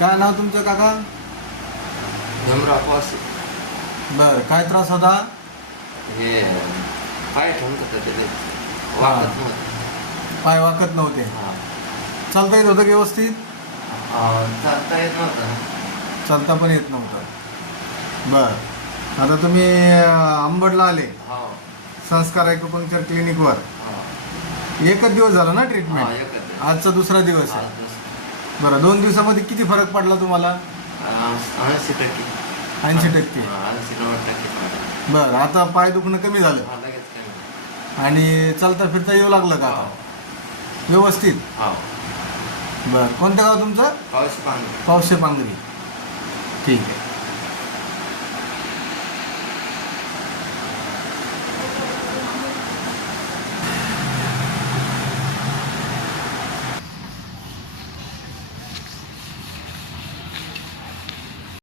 काय नाव तुमचं काका? भीमराव पावसे बर काय त्रास होता? हे पाय ठेवून होतं ते. वागत नव्हतं. पाय वाकत नव्हते. हा. चालता येत होतं व्यवस्थित? अं, चालता येत नव्हतं. चालता पण येत नव्हतं. बर. आता तुम्ही अं, अंबडला आले. हो. संस्कार ॲक्युपंक्चर क्लिनिकवर हो. एकच दिवस झाला ना ट्रीटमेंट एकच. आजचा दुसरा दिवस आहे. बरं दोन दिवसामध्ये किती फरक पडला तुम्हाला? ऐंशी टक्के. ऐंशी टक्के. हा, ऐंशी नव्वद टक्के पडलं. बरं आता पाय दुखणं कमी झालं. हा, लगेच कमी आणि चालता फिरता येऊ लागलं का आता? व्यवस्थित? हो. बरं कोणतं गाव तुमचं? पाऊस पाणी पावशे पांगरी ठीक आहे.